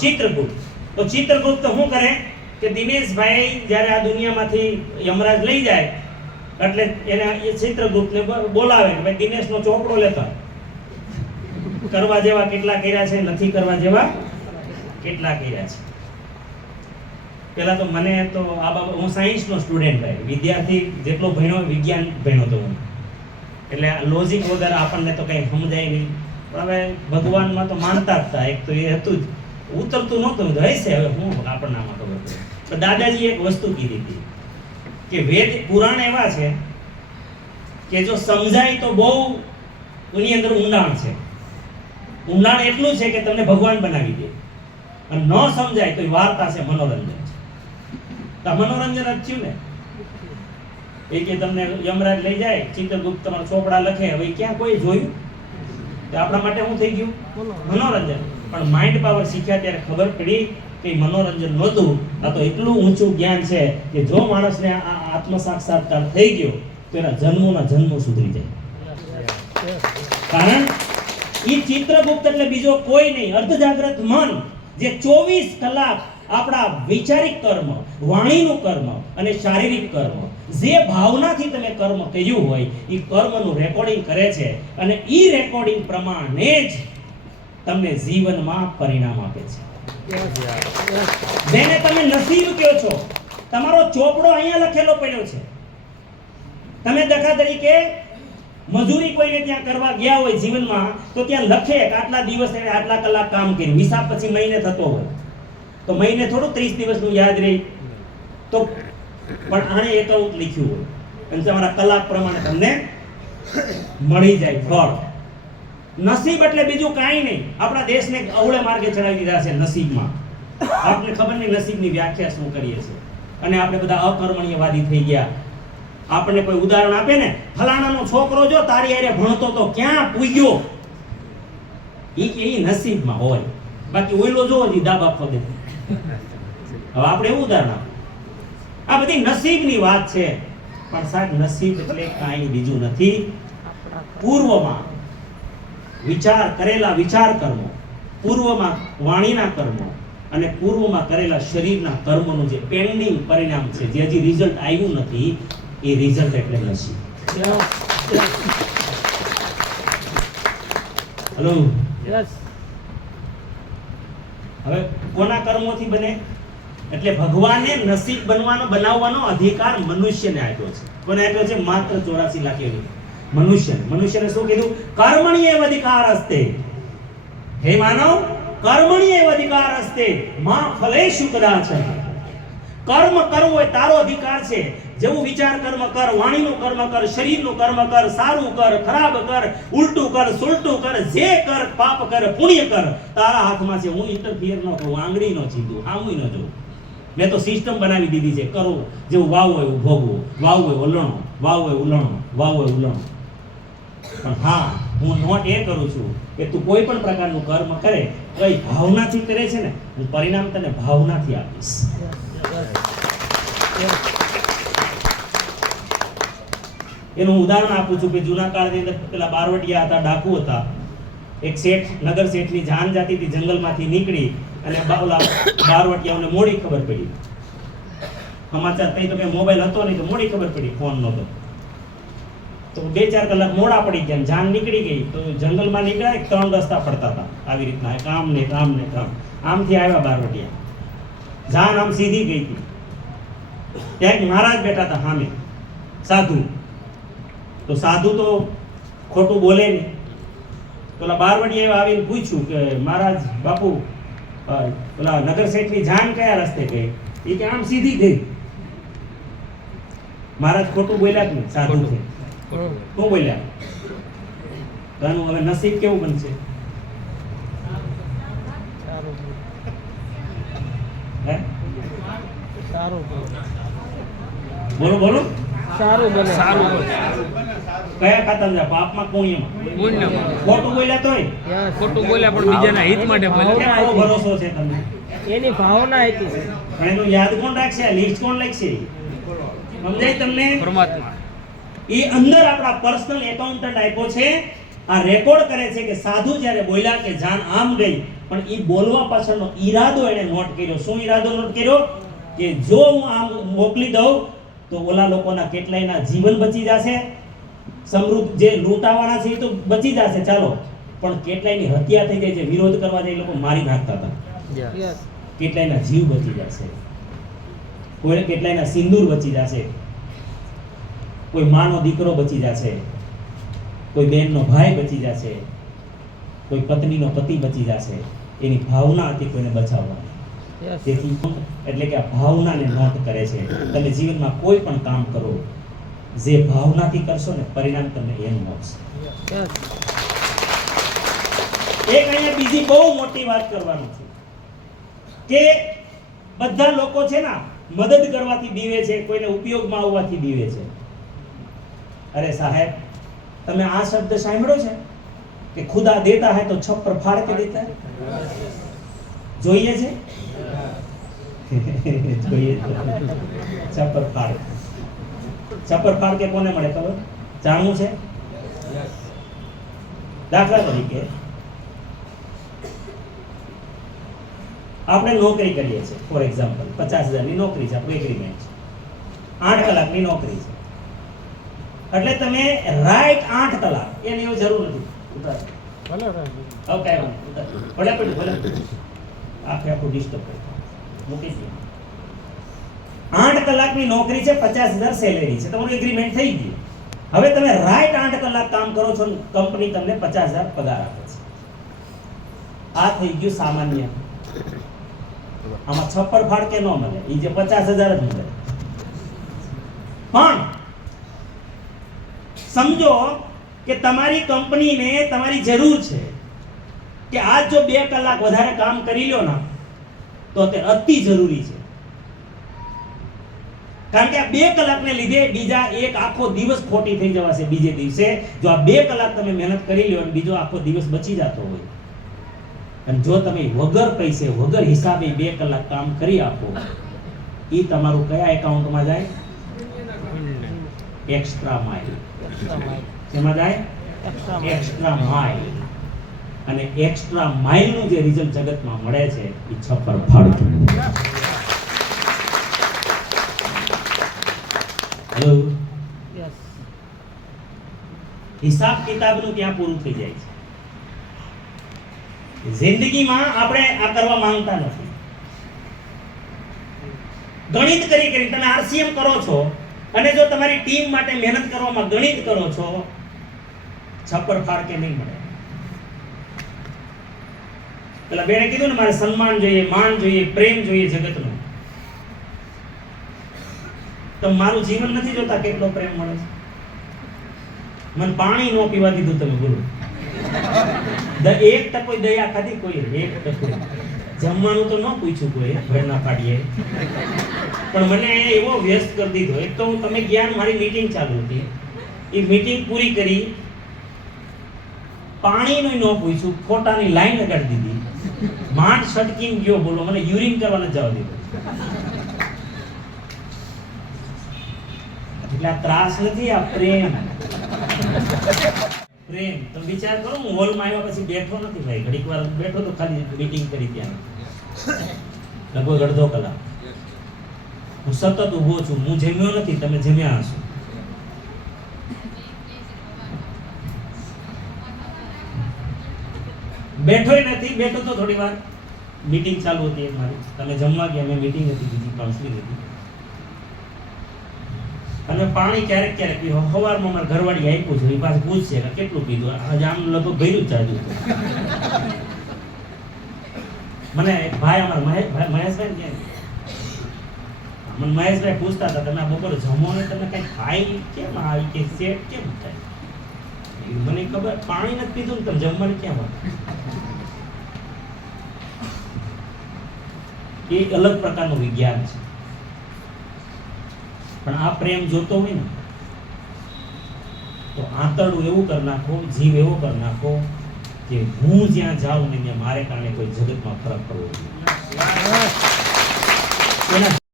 ચિત્રગુપ્ત. તો ચિત્રગુપ્ત શું કરે? કે દિનેશભાઈ જ્યારે આ દુનિયામાંથી યમરાજ લઈ જાય, એટલે એને એ ચિત્રગુપ્તને બોલાવે કે ભાઈ દિનેશનો ચોપડો લેતા. કરવા જેવા કેટલા કર્યા છે, નથી કરવા જેવા કેટલા કર્યા છે. પેલા તો મને તો આ બાબત, હું સાયન્સનો સ્ટુડન્ટ ભાઈ, વિદ્યાર્થી જેટલો ભણ્યો વિજ્ઞાન ભણ્યો તો હું. એટલે લોજિક વગર આપણને તો કંઈ સમજાય નહીં. પણ હવે ભગવાનમાં તો માનતા જ હતા, એક તો એ હતું જ. ઉતરતું નહોતું રહેશે હશે હવે હું આપણનામાં ખબર પણ દાદાજી એક વસ્તુ કીધી હતી કે વેદ પુરાણ એવા છે કે જો સમજાય તો બહુ એની અંદર ઊંડાણ છે. ઊંડાણ એટલું છે કે તમને ભગવાન બનાવી દે. અને ન સમજાય તો વાર્તા છે મનોરંજન છે. મનોરંજન જ થયું ને? એ કે તમને યમરાજ લઈ જાય, ચિત્રગુપ્ત તમારા ચોપડા લખે, હવે ક્યાં કોઈ જોયું? તો આપણા માટે શું થઈ ગયું? મનોરંજન. પણ માઇન્ડ પાવર શીખ્યા ત્યારે ખબર પડી કે મનોરંજન નહોતું. આ તો એટલું ઊંચું જ્ઞાન છે કે જો માણસને આ આત્મ સાક્ષાત્કાર થઈ ગયો, તો એના જન્મોના જન્મો સુધરી જાય. કારણ એ ચિત્રગુપ્ત એટલે બીજો કોઈ નહીં. અર્ધ જાગ્રત મન જે ચોવીસ કલાક આપણા વૈચારિક કર્મ, વાણીનું કર્મ અને શારીરિક કર્મ, જે ભાવનાથી તમે કર્મ કહ્યું હોય એ કર્મનું રેકોર્ડિંગ કરે છે. અને એ રેકોર્ડિંગ પ્રમાણે જ તમને જીવનમાં પરિણામ આપે છે. જેને તમે નસીબ કહો છો, તમારો ચોપડો અહીંયા લખેલો પડ્યો છે. તમે દાખલા તરીકે મજૂરી કોઈને ત્યાં કરવા ગયા હોય જીવનમાં, તો ત્યાં લખે કે આટલા દિવસ એને આટલા કલાક કામ કર્યું. હિસાબ પછી મહિને થતો હોય. તો મહિને થોડું 30 દિવસનું યાદ રહે. તો પણ આણે એકાઉન્ટ લખ્યું હોય. અને તમારા કલાક પ્રમાણે તમને મળી જાય ફળ. નસીબ એટલે બીજું કાંઈ નહીં. આપણા દેશને અવળે માર્ગે ચડાવી દીધા છે નસીબમાં. આપને ખબર નહીં નસીબની વ્યાખ્યા શું કરીએ છીએ. અને આપણે બધા અકર્મણીયવાદી થઈ ગયા. આપણને કોઈ ઉદાહરણ આપે ને? ફલાણાનો છોકરો જો તારી હારે ભણતો તો ક્યાં પૂગ્યો? એ કે એ નસીબમાં હોય. બાકી ઓઈલો જો હજી દાબા દે. હવે આપણે એવું ઉદાહરણ આપ આ બધી નસીબની વાત છે. પણ સાહેબ, નસીબ એટલે કાંઈ બીજું નથી. પૂર્વમાં વિચાર કરેલા વિચાર કર્મો પૂર્વમાં વાણીના કર્મો અને પૂર્વમાં કરેલા શરીરના કર્મનું જે પેન્ડિંગ પરિણામ છે જે હજી રિઝલ્ટ આવ્યું નથી એ રિઝલ્ટ એટલે નસીબ હલો યસ હવે કોના કર્મોથી બને? એટલે ભગવાને નસીબ બનવાનો બનાવવાનો અધિકાર મનુષ્યને આપ્યો છે. કોને આપ્યો છે? માત્ર ચોરાસી લાખ મનુષ્યને. મનુષ્યને શું કીધું? કર્મણીય અધિકાર હસ્તે. હે માનવ, કર્મણીય એવ અધિકાર હસ્તે માં ફલેશુ કદાચન કર્મ કરવો એ તારો અધિકાર છે. જેવું વિચાર કર્મ કર, વાણીનું કર્મ કર, શરીરનું કર્મ કર, સારું કર, ખરાબ કર, ઉલટું કર, સુલટું કર, જે કર, પાપ કર, પુણ્ય કર, તારા હાથમાં છે. હું ઇન્ટરફિયર ન કરું, આંગળી ન ચીંધું આમુય ન જોઉં. મેં તો સિસ્ટમ બનાવી દીધી છે. કરો. જેવું વાવ હોય ભોગવું, વાવ હોય ઉલણો, વાવ હોય ઉલણો, વાવ હોય ઉલણો. પણ હા, હું નોટ એ કરું છું કે તું કોઈ પણ પ્રકારનું કર્મ કરે કઈ ભાવનાથી કરે છે ને, હું પરિણામ તને ભાવનાથી આપીશ. એનું ઉદાહરણ આપું છું કે જૂના કાળની અંદર પેલા બારવટિયા હતા, ડાકુ હતા. એક શેઠ, નગર શેઠની જાન જાતી હતી, જંગલમાંથી નીકળી અને બાવલા બારવટિયાઓને મોડી ખબર પડી. સમાચાર થઈ તો કે મોબાઈલ હતો નહીં, તો મોડી ખબર પડી, ફોન નહોતો. તો બે ચાર કલાક મોડા પડી ગયા જાન નીકળી ગઈ તો જંગલમાં નીકળ્યા ત્રણ રસ્તા પડતા હતા. આવી રીતના એક આમ ને કામ ને કામ આમ. આમથી આવ્યા બારવટિયા. જાન આમ સીધી ગઈ હતી. ત્યાં મહારાજ બેઠા હતા સામે સાધુ. તો સાધુ તો ખોટું બોલે નહીં. પેલા બારવટીએ આવીને પૂછ્યું કે મહારાજ બાપુ પેલા નગર શેઠની જાન કયા રસ્તે ગઈ? એ કે આમ સીધી ગઈ. મહારાજ ખોટું બોલ્યા જ નહીં સાધુ શું બોલ્યા. તો હવે નસીબ કેવું બનશે? બોલો. બોલો. સારું બને સારું કયા ખાતા છે? પાપમાં પુણ્યમાં? પુણ્યમાં. ખોટું બોલ્યા તોય? ખોટું બોલ્યા પણ બીજાના હિત માટે બોલ્યા આવો ભરોસો છે તમને એની ભાવના હતી પણ એનું યાદ કોણ રાખશે? લિસ્ટ કોણ લખશે? સમજાય તમને? પરમાત્મા. એ અંદર આપણા પર્સનલ એકાઉન્ટન્ટ આપ્યો છે. આ રેકોર્ડ કરે છે કે સાધુ જ્યારે બોલ્યા કે જાન આમ ગઈ પણ એ બોલવા પાછળનો ઈરાદો એણે નોટ કર્યો. શું ઈરાદો નોટ કર્યો? કે જો હું આમ મોકલી દઉં તો ઓલા લોકોના કેટલાયના જીવન બચી જશે. સમૃદ્ધ જે લૂંટાવાના છે એ તો બચી જશે ચાલો. પણ કેટલાયની હત્યા થઈ જાય છે વિરોધ કરવા જાય એ લોકો મારી નાખતા હતા. કેટલાયના જીવ બચી જશે. કોઈ કેટલાયના સિંદૂર બચી જશે. કોઈ માનો દીકરો બચી જશે કોઈ બેનનો ભાઈ બચી જશે કોઈ પત્નીનો પતિ બચી જશે એની ભાવના હતી કોઈને બચાવવાની. તેથી એટલે કે આ ભાવનાને નોટ કરે છે. તમે જીવનમાં કોઈ પણ કામ કરો જે ભાવનાથી કરશો ને પરિણામ તમને એનું મળશે. એક અહીંયા બીજી બહુ મોટી વાત કરવાનું છે. કે બધા લોકો છે ને મદદ કરવાથી બીવે છે કોઈને ઉપયોગમાં આવવાથી બીવે છે. અરે સાહેબ, તમે આ શબ્દ સાંભળ્યો છે? કે ખુદા દેતા હે તો છપ્પર ફાડ કે દેતા જોઈએ છે? જોઈએ. છપ્પર ફાડ છપ્પર ફાડ કે કોને મળે ખબર? જાણવું છે? દાખલા તરીકે, આપણે નોકરી કરીએ છીએ ફોર એક્ઝામ્પલ પચાસ હજારની નોકરી છે, આપણું એગ્રીમેન્ટ છે. આઠ કલાકની નોકરી છે. એટલે તમે રાઈટ આઠ કલાક એની એવું જરૂર નથી. ઉતાર. ભલે. હવે કાંઈ વાંધો. ઉતાર. ભલે પડ્યું ભલે આખે આખું ડિસ્ટર્બ કરી મૂકી દો. આઠ કલાકની નોકરી છે પચાસ હજાર સેલેરી છે. તમારું એગ્રીમેન્ટ થઈ ગયું. હવે તમે રાઈટ આઠ કલાક કામ કરો છો કંપની તમને પચાસ હજાર પગાર આપે છે. આ થઈ ગયું સામાન્ય. આમાં છપ્પર ફાડ કે ન મળે. એ જે પચાસ હજાર જ મળે. પણ સમજો કે તમારી કંપનીને તમારી જરૂર છે કે આજ જો બે કલાક વધારે કામ કરી લ્યો ના, તો તે અતિ જરૂરી છે. કારણ કે આ બે કલાકને લીધે બીજા એક આખો દિવસ ખોટી થઈ જવાશે બીજે દિવસે. જો આ બે કલાક તમે મહેનત કરી લો અને બીજો આખો દિવસ બચી જતો હોય. અને જો તમે વગર પૈસે, વગર હિસાબે બે કલાક કામ કરી આપો એ તમારું કયા એકાઉન્ટમાં જાય? એક્સ્ટ્રા માઇલ શેમાં જાય? એક્સ્ટ્રા માઇલ અને એક્સ્ટ્રા માઇલનું જે રિઝલ્ટ જગતમાં મળે છે એ છપ્પર ફાળતું હેલો હિસાબ કિતાબનું ત્યાં પૂરું થઈ જાય છે? જિંદગીમાં આપણે આ કરવા માંગતા નથી. ગણિત કરી કરી તમે આરસીએમ કરો છો અને જો તમારી ટીમ માટે મહેનત કરવામાં ગણિત કરો છો, છપ્પર ફાળ કે નહીં મળે. એટલે બેને કીધું ને, મારે સન્માન જોઈએ, માન જોઈએ, પ્રેમ જોઈએ જગતનો. તો મારું જીવન નથી જોતા કેટલો પ્રેમ મળે છે. મને પાણી નો પીવા દીધું તમે ગુરુ એક ટકો દયા ખાધી, કોઈ એક જમવાનું તો ન પૂછ્યું કોઈ, ભરના પાડીએ. પણ મને એવો વ્યસ્ત કરી દીધો. એક તો હું, તમે ગયા મારી મીટિંગ ચાલુ હતી. એ મીટિંગ પૂરી કરી, પાણીનું ન પૂછ્યું, ફોટાની લાઈન લગાડી દીધી. માંડ છટકીને ગયો, બોલો, મને યુરિન કરવા નથી જવા દીધો એટલે આ ત્રાસ નથી આ પ્રેમ. પ્રેમ. તમે વિચાર કરો, હું હોલમાં આવ્યા પછી બેઠો નથી ભાઈ. ઘડીક વાર બેઠો તો ખાલી મીટિંગ કરી ત્યાં. લગભગ અડધો કલાક. હું સતત ઊભો છું, હું જમ્યો નથી, તમે જમ્યા હશો. બેઠો નથી, બેઠો તો થોડી વાર. મીટિંગ ચાલુ હતી મારી. તમે જમવા ગયા, મેં મીટિંગ હતી, બીજી કાઉન્સિલિંગ હતી. અને પાણી ક્યારેક ક્યારેક પીવો સવારમાં મારા ઘરવાળી આપ્યું છે એ પાસે પૂછશે કે કેટલું પીધું? આજે આમ લગભગ ભર્યું જ ચાલ્યું મને ભાઈ અમારા મહેશ ભાઈ મહેશભાઈ ને મને મહેશભાઈ પૂછતા હતા તમે આ બપોરે જમો ને તમે કઈ ખાઈ કેમ આવી કે સેટ કેમ થાય? મને ખબર પાણી નથી પીધું ને તમે જમવાનું કેમ એ અલગ પ્રકારનું વિજ્ઞાન છે. પણ આ પ્રેમ જોતો હોય ને તો આંતરડું એવું કરી નાખો જીવ એવો કરી નાખો કે હું જ્યાં જાઉં ને ત્યાં મારે કારણે કોઈ જગતમાં ફરક પડવો જોઈએ.